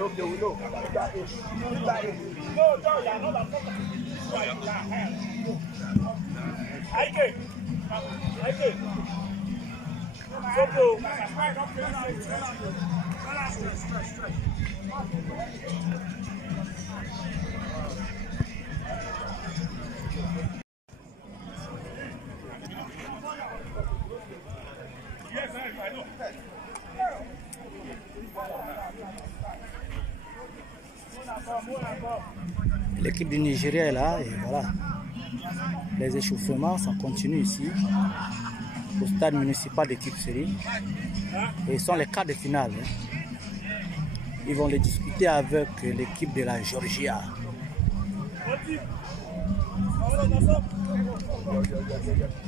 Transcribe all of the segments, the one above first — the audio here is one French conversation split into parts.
Okay, we know. That is. No, you're not L'équipe du Nigeria est là et voilà. Les échauffements sont continus ici au stade municipal de Kipseli. Et ce sont les quarts de finale. Ils vont les discuter avec l'équipe de la Georgia.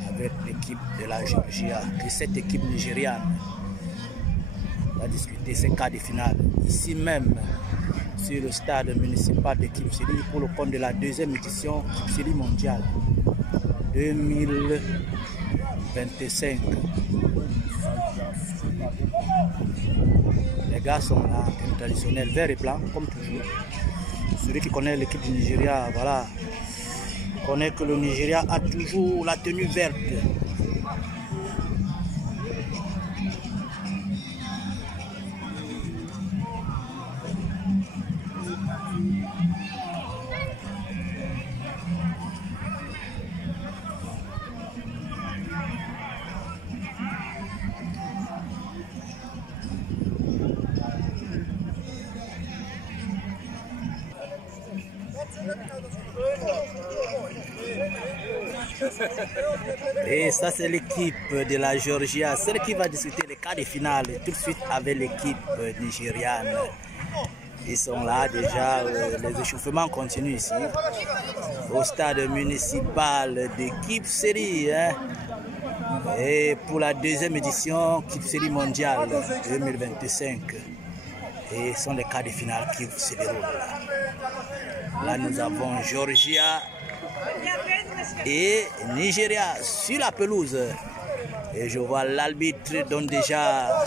Avec l'équipe de la Georgia, et cette équipe nigériane va discuter ces quarts de finale. Ici même, sur le stade municipal de Kipseli pour le compte de la deuxième édition Kipseli mondiale 2025. Les gars sont là, traditionnels, vert et blanc, comme toujours. Celui qui connaît l'équipe du Nigeria, voilà, connaît que le Nigeria a toujours la tenue verte. Et ça c'est l'équipe de la Georgia, celle qui va discuter les quarts de finale tout de suite avec l'équipe nigériane. Ils sont là déjà, les échauffements continuent ici au stade municipal de Kipseli, et pour la deuxième édition Kipseli mondiale 2025. Et ce sont les quarts de finale qui se déroulent là. Là nous avons Georgia et Nigeria sur la pelouse. Et je vois l'arbitre donne déjà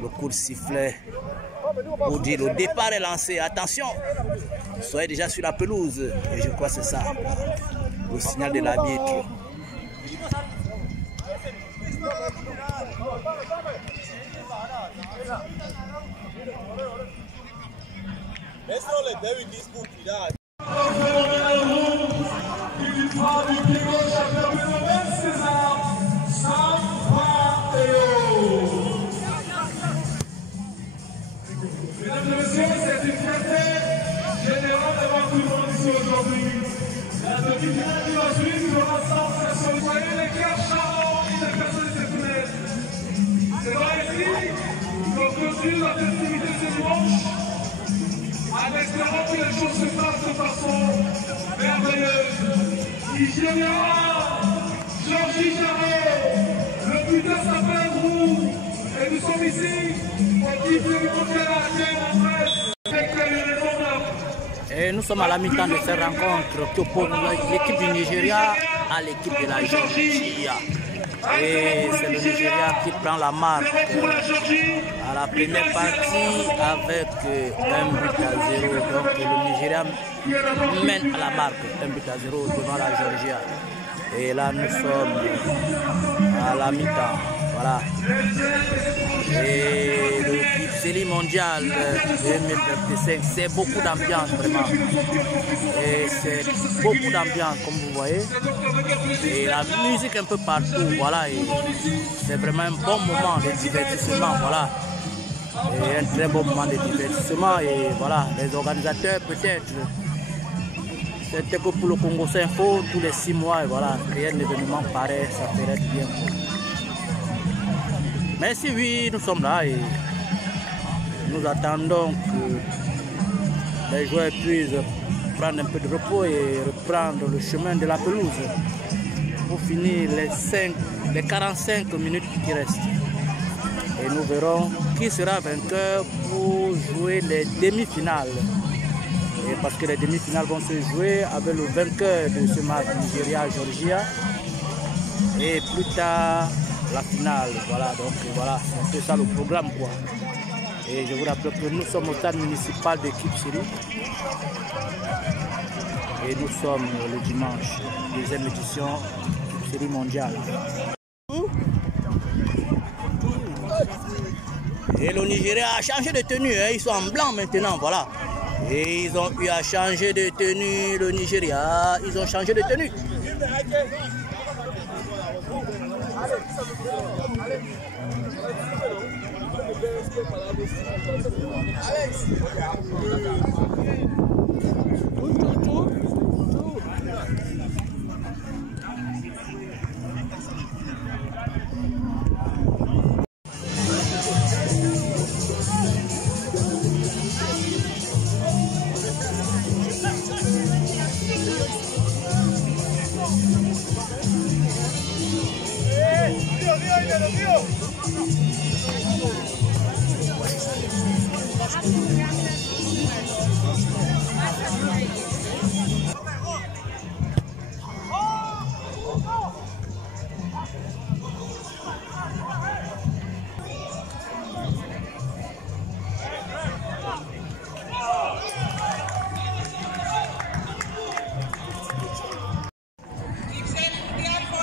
le coup de sifflet pour dire le départ est lancé. Attention, soyez déjà sur la pelouse. Et je crois que c'est ça, le signal de l'arbitre. Mesdames et messieurs, c'est une fierté générale d'avoir tout le monde ici aujourd'hui. La demi-finale qui va suivre sera sans pression. Vous voyez les cœurs charmants des personnes exceptionnelles. C'est vrai ici qu'on continue la festivité ce dimanche en espérant que les choses se passent de façon merveilleuse. Nigeria, Georgie Jarreau, le buteur s'appelle Roux. Et nous sommes ici pour dire que nous comptons la terre en presse avec les raisons. Et nous sommes à la mi-temps de cette rencontre qui oppose l'équipe du Nigeria à l'équipe de la Georgia. Et c'est le Nigeria qui prend la marque à la première partie avec 1 but à 0. Donc le Nigeria mène à la marque 1 but à 0 devant la Georgia. Et là nous sommes à la mi-temps. Voilà. Et le Kipseli mondial 2025, c'est beaucoup d'ambiance vraiment. Et c'est beaucoup d'ambiance comme vous voyez. Et la musique un peu partout, voilà. Et c'est vraiment un bon moment de divertissement, voilà. Et un très bon moment de divertissement. Et voilà, les organisateurs peut-être, c'était que pour le Congo Info, tous les 6 mois, et voilà, créer un événement pareil, ça ferait bien. Mais si oui, nous sommes là et nous attendons que les joueurs puissent prendre un peu de repos et reprendre le chemin de la pelouse pour finir les 45 minutes qui restent. Et nous verrons qui sera vainqueur pour jouer les demi-finales. Et parce que les demi-finales vont se jouer avec le vainqueur de ce match Nigeria-Georgia. Et plus tard, la finale. Voilà, donc voilà, c'est ça le programme quoi. Et je vous rappelle que nous sommes au stade municipal de Kipseli. Et nous sommes le dimanche, deuxième édition Kipseli mondiale. Et le Nigeria a changé de tenue, hein. Ils sont en blanc maintenant, voilà. Et ils ont eu à changer de tenue, le Nigeria, ils ont changé de tenue.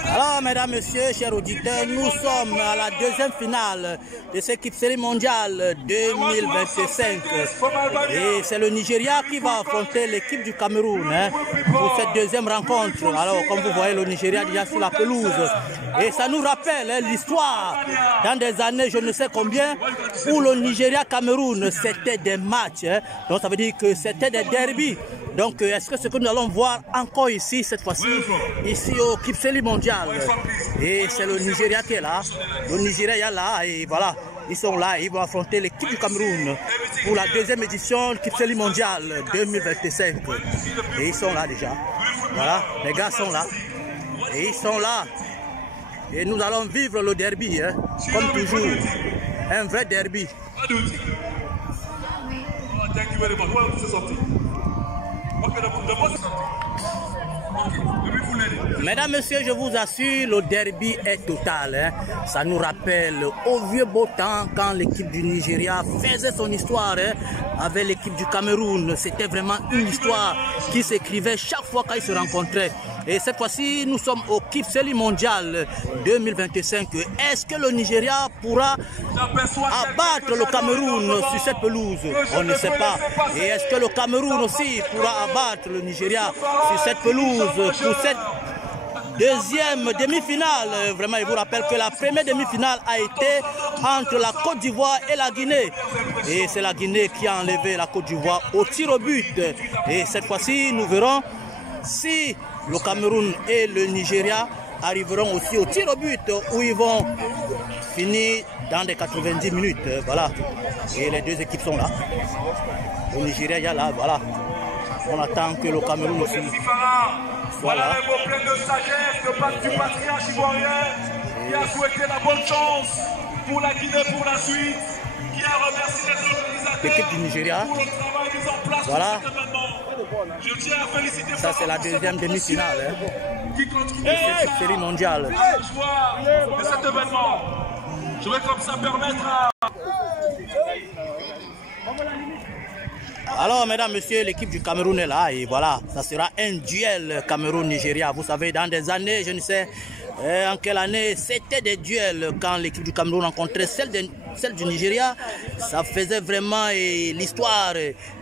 Alors, mesdames, messieurs, chers auditeurs, nous sommes à la deuxième finale de cette Kipseli mondiale 2025. Et c'est le Nigeria qui va affronter l'équipe du Cameroun pour cette deuxième rencontre. Alors, comme vous voyez, le Nigeria déjà sur la pelouse. Et ça nous rappelle l'histoire dans des années, je ne sais combien, où le Nigeria-Cameroun, c'était des matchs. Donc, ça veut dire que c'était des derbies. Donc, est-ce que ce que nous allons voir encore ici, cette fois-ci, ici au Kipseli mondial? Et c'est le Nigeria qui est là. Le Nigeria est là et voilà, ils sont là. Ils vont affronter l'équipe du Cameroun pour la deuxième édition du Kipseli mondial 2025. Et ils sont là déjà. Voilà, les gars sont là. Et ils sont là. Et nous allons vivre le derby, hein, comme toujours. Un vrai derby. Mesdames, messieurs, je vous assure, le derby est total. Hein. Ça nous rappelle au vieux beau temps quand l'équipe du Nigeria faisait son histoire avec l'équipe du Cameroun. C'était vraiment une histoire qui s'écrivait chaque fois qu'ils se rencontraient. Et cette fois-ci, nous sommes au Kipseli mondial 2025. Est-ce que le Nigeria pourra abattre le Cameroun sur cette pelouse? On ne sait pas. Et est-ce que le Cameroun aussi pourra abattre le Nigeria sur cette pelouse pour cette deuxième demi-finale? Vraiment, je vous rappelle que la première demi-finale a été entre la Côte d'Ivoire et la Guinée. Et c'est la Guinée qui a enlevé la Côte d'Ivoire au tir au but. Et cette fois-ci, nous verrons si le Cameroun et le Nigeria arriveront aussi au tir au but où ils vont finir dans les 90 minutes. Voilà. Et les deux équipes sont là. Le Nigeria est là, voilà. On attend que le Cameroun aussi. Voilà les mots pleins de sagesse du patriarche ivoirien qui a souhaité la bonne chance pour la Guinée pour la suite, qui a remercié les organisateurs l'équipe du Nigeria. pour le travail mis en place voilà. pour cet événement. Je tiens à féliciter ça c'est la deuxième demi-finale qui continue de cette série mondiale. la joie de cet événement. Je vais comme ça permettre à... Alors, mesdames, messieurs, l'équipe du Cameroun est là et voilà, ça sera un duel Cameroun-Nigeria. Vous savez, dans des années, je ne sais en quelle année, c'était des duels quand l'équipe du Cameroun rencontrait celle du Nigeria. Ça faisait vraiment l'histoire.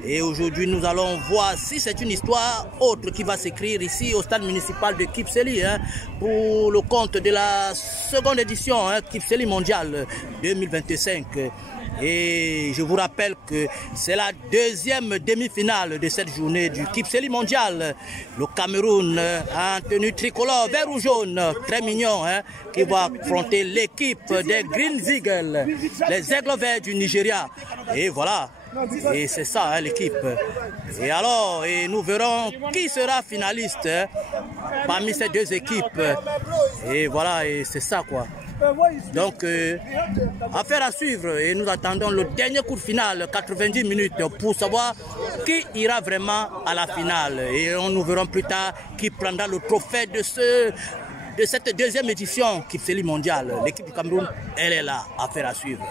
Et aujourd'hui, nous allons voir si c'est une histoire autre qui va s'écrire ici au stade municipal de Kipseli pour le compte de la seconde édition Kipseli mondial 2025. Et je vous rappelle que c'est la deuxième demi-finale de cette journée du Kipseli mondial. Le Cameroun en tenue tricolore, vert ou jaune, très mignon, qui va affronter l'équipe des Green Eagles, les aigles verts du Nigeria. Et voilà, et c'est ça l'équipe. Et alors, nous verrons qui sera finaliste parmi ces deux équipes. Et voilà, et c'est ça quoi. Donc, affaire à suivre et nous attendons le dernier coup de finale, 90 minutes, pour savoir qui ira vraiment à la finale. Et nous verrons plus tard qui prendra le trophée de ce de cette deuxième édition Kipseli mondiale. L'équipe du Cameroun, elle est là, à faire à suivre.